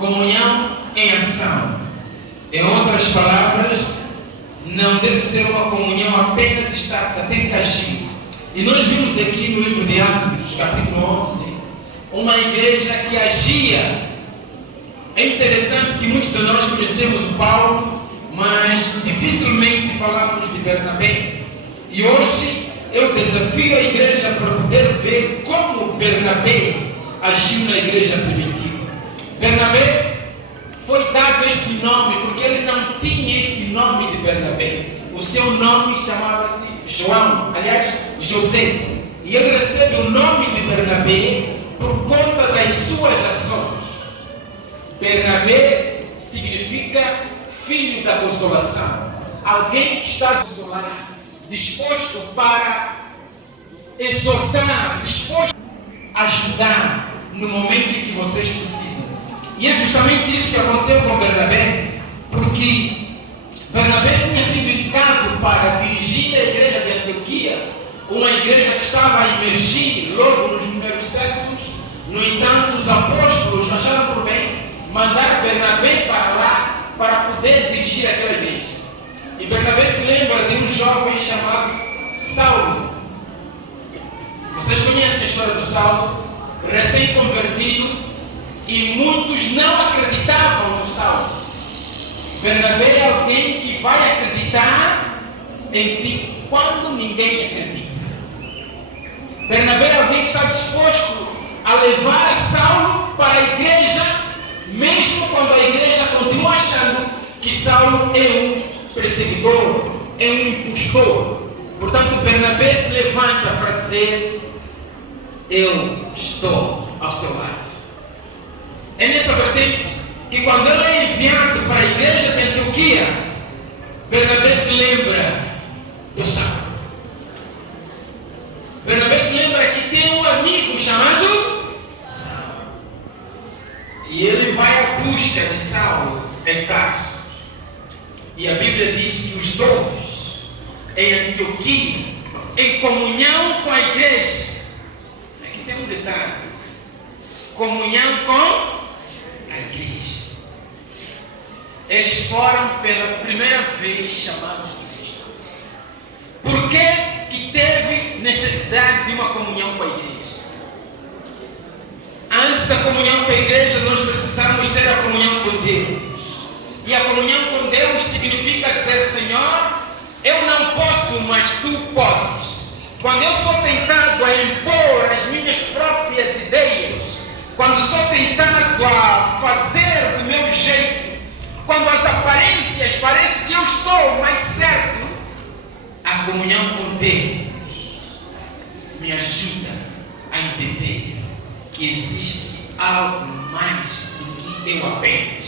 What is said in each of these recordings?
comunhão em ação. Em outras palavras, não deve ser uma comunhão apenas estática, tem que agir. E nós vimos aqui no livro de Atos, capítulo 11, uma igreja que agia. É interessante que muitos de nós conhecemos Paulo, mas dificilmente falamos de Bernabé. E hoje eu desafio a igreja para poder ver como Bernabé agiu na igreja primitiva. Bernabé foi dado este nome porque ele não tinha este nome de Bernabé. O seu nome chamava-se João, aliás, José. E ele recebe o nome de Bernabé por conta das suas ações. Bernabé significa filho da consolação. Alguém que está a consolar, disposto para exortar, disposto a ajudar no momento em que vocês precisam. E é justamente isso que aconteceu com Bernabé, porque Bernabé tinha sido indicado para dirigir a igreja de Antioquia, uma igreja que estava a emergir logo nos primeiros séculos. No entanto, os apóstolos acharam por bem mandar Bernabé para lá para poder dirigir aquela igreja. E Bernabé se lembra de um jovem chamado Saulo. Vocês conhecem a história do Saulo, recém-convertido, e muitos não acreditavam no Saulo. Bernabé é alguém que vai acreditar em ti quando ninguém acredita. Bernabé é alguém que está disposto a levar Saulo para a igreja, mesmo quando a igreja continua achando que Saulo é um perseguidor, é um impostor. Portanto, Bernabé se levanta para dizer: eu estou ao seu lado. É nessa vertente que, quando ele é enviado para a igreja de Antioquia, Bernabé se lembra do Saulo. Bernabé se lembra que tem um amigo chamado Saulo. E ele vai à busca de Saulo em Tarso. E a Bíblia diz que os dois, em Antioquia, em comunhão com a igreja, aqui tem um detalhe: comunhão com a igreja. Eles foram pela primeira vez chamados de cristãos. Por que teve necessidade de uma comunhão com a igreja? Antes da comunhão com a igreja, nós precisamos ter a comunhão com Deus. E a comunhão com Deus significa dizer: Senhor, eu não posso, mas Tu podes. Quando eu sou tentado a impor as minhas próprias ideias, quando sou tentado a fazer do meu jeito, quando as aparências parecem que eu estou mais certo, a comunhão com Deus me ajuda a entender que existe algo mais do que eu apenas.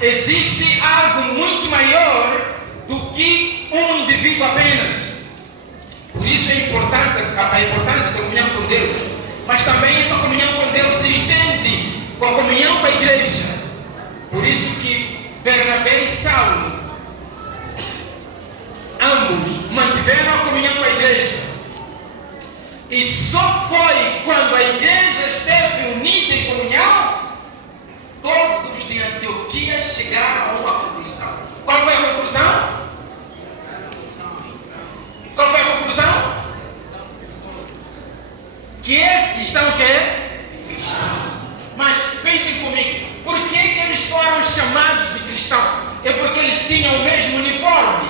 Existe algo muito maior do que um indivíduo apenas. Por isso é importante a importância da comunhão com Deus. Mas também essa comunhão com Deus se estende com a comunhão com a igreja. Por isso que Bernabé e Saulo, ambos mantiveram a comunhão com a igreja. E só foi quando a igreja esteve unida em comunhão, todos de Antioquia chegaram a uma conclusão. Qual foi a conclusão? Qual foi a conclusão? Que esses são o quê? Cristãos. Mas pensem comigo, por que eles foram chamados de cristãos? É porque eles tinham o mesmo uniforme?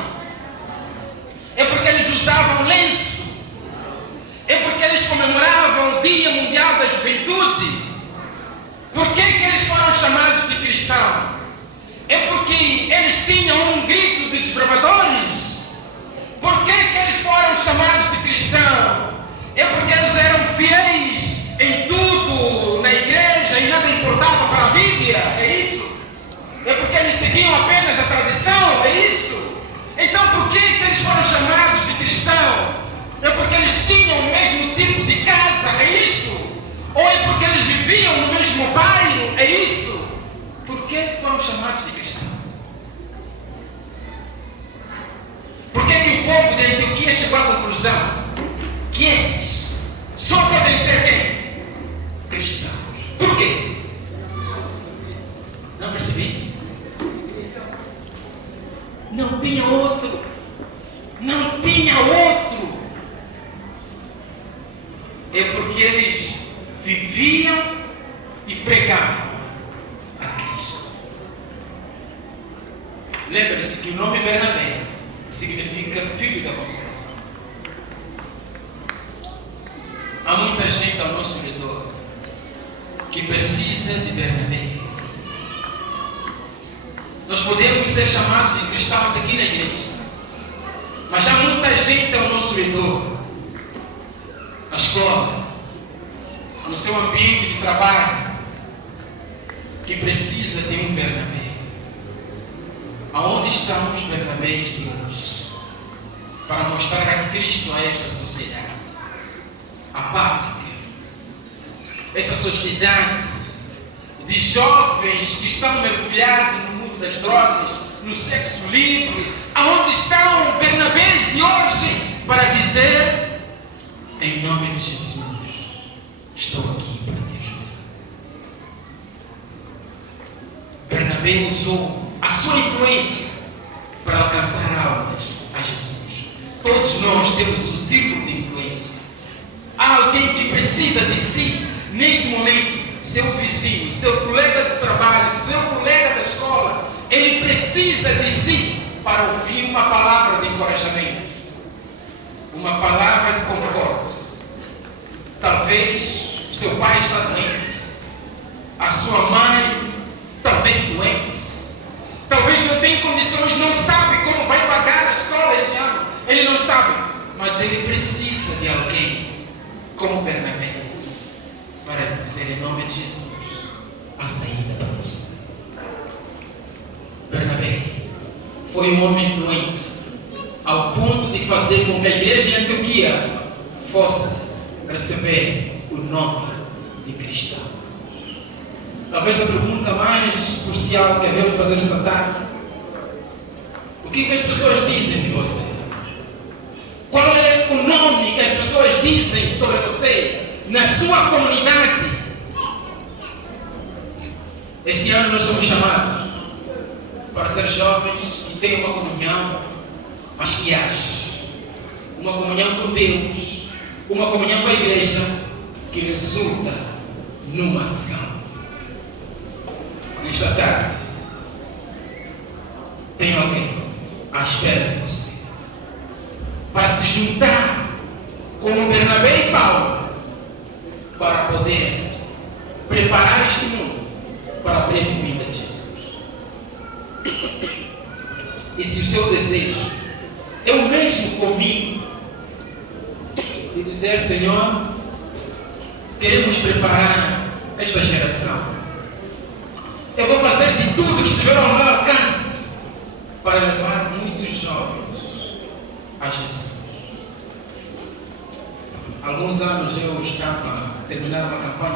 É porque eles usavam lenço? É porque eles comemoravam o Dia Mundial da Juventude? Por que eles foram chamados de cristãos? É porque eles tinham um grito de desbravadores? Por que eles foram chamados de cristãos? É porque eles eram fiéis em tudo na igreja e nada importava para a Bíblia? É isso? É porque eles seguiam apenas a tradição? É isso? Então por que eles foram chamados de cristãos? É porque eles tinham o mesmo tipo de casa? É isso? Ou é porque eles viviam no mesmo bairro? É isso? Por que foram chamados de cristãos? Por que o povo de Antioquia chegou à conclusão que esses só podem ser quem? Cristãos. Por quê? tinha outro. Não tinha outro. É porque eles viviam e pregavam a Cristo. Lembre-se que o nome Bernabé significa filho da consolação. Há muita gente ao nosso redor que precisa de Bernabé. Nós podemos ser chamados de cristãos aqui na igreja, mas há muita gente ao nosso redor, na escola, no seu ambiente de trabalho, que precisa de um Bernabé. Aonde estão os Bernabés de hoje para mostrar a Cristo a esta sociedade apática, essa sociedade de jovens que estão mergulhados no mundo das drogas, no sexo livre? Aonde estão os Bernabés de hoje para dizer: em nome de Jesus, estou aqui para te ajudar? Bernabé usou a sua influência para alcançar almas a Jesus. Todos nós temos um círculo de influência. Há alguém que precisa de si neste momento. Seu vizinho, seu colega de trabalho, seu colega da escola, ele precisa de si para ouvir uma palavra de encorajamento, uma palavra de conforto. Talvez o seu pai está doente, a sua mãe também doente, talvez não tem condições, não sabe como vai pagar a escola este ano, ele não sabe, mas ele precisa de alguém como Bernabé para dizer: em nome de Jesus, a saída da luz. Bernabé foi um homem influente ao ponto de fazer com que a igreja de Antioquia fosse receber o nome de cristão. Talvez a pergunta mais crucial que devemos fazer nessa tarde: o que as pessoas dizem de você? Qual é o nome que as pessoas dizem sobre você na sua comunidade? Esse ano nós somos chamados para ser jovens que têm uma comunhão, mas que age, uma comunhão com Deus, uma comunhão com a igreja que resulta numa ação. Nesta tarde, tem alguém à espera de você para se juntar como Bernabé e Paulo para poder preparar este mundo para a breve vinda de Jesus. E se o seu desejo é o mesmo comigo, de dizer: Senhor, queremos preparar esta geração, eu vou fazer de tudo que estiver ao meu alcance para levar muitos jovens a Jesus. Alguns anos eu estava terminando uma campanha